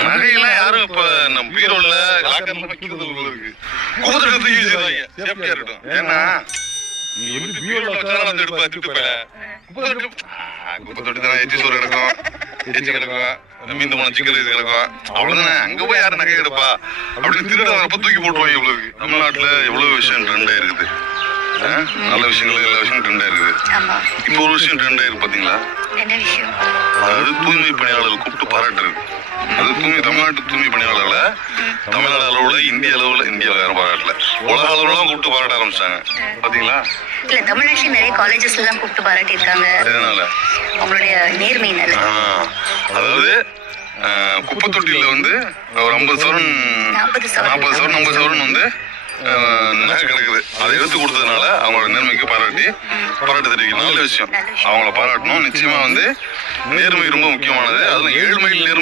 நகையெல்லாம் யாரும் இப்ப நம்ம பீரோல லாக்கர்ல வைக்கிறது இருக்கு. குப்பத்தொட்டி தூக்கி வச்சிருக்காங்க, சேஃப்டியா இருக்கட்டும். ஏன்னா நீ வந்து பீரோல வச்சாலும் வந்து எடுப்பா திட்டுப்ப. குப்பத்தொட்டி தானே எச்சி சோறு கிடக்கும், எச்சி கிடக்கும், மீந்து போன சிக்கன் இது கிடக்கும். அவ்வளவுதானே. அங்க போய் யாரும் நகை எடுப்பா அப்படின்னு திருட வரப்ப தூக்கி போட்டுருவாங்க. இவ்வளவு தமிழ்நாட்டுல எவ்வளவு விஷயம் ட்ரெண்ட் ஆயிருக்குது. நல்ல விஷயங்கள் எல்லா விஷயம் ட்ரெண்ட் ஆயிருக்குது. இப்போ ஒரு விஷயம் ட்ரெண்ட் ஆயிருக்கு பாத்தீங்களா? அதாவது தூய்மை பணியாளர்கள் கூப்பிட்டு பாராட்டுறது. அது தமிழ்நாட்டு தூய்மை பணியாளர்களை தமிழ்நாடு அளவுல இந்திய அளவுல இந்தியாவில் யாரும் பாராட்டல, உலக அளவுலாம் கூப்பிட்டு பாராட்ட ஆரம்பிச்சாங்க. பாத்தீங்களா? இல்ல தமிழ்நாட்டுல நிறைய காலேஜஸ்ல எல்லாம் கூப்பிட்டு பாராட்டி இருக்காங்க. அதனால அவங்களுடைய நேர்மையினால. அதாவது குப்பை தொட்டியில வந்து ஒரு 50 சவரன் 50 சவரன் வந்து நகை கிடக்குது. அதை எடுத்து கொடுத்ததுனால அவங்களோட நேர்மைக்கு பாராட்டு தெரிவிக்கும். நல்ல விஷயம். அவங்கள பாராட்டணும். நிச்சயமா வந்து நேர்மை ரொம்ப முக்கியமானது. அதுவும் ஏழ்மையில் நேர்மை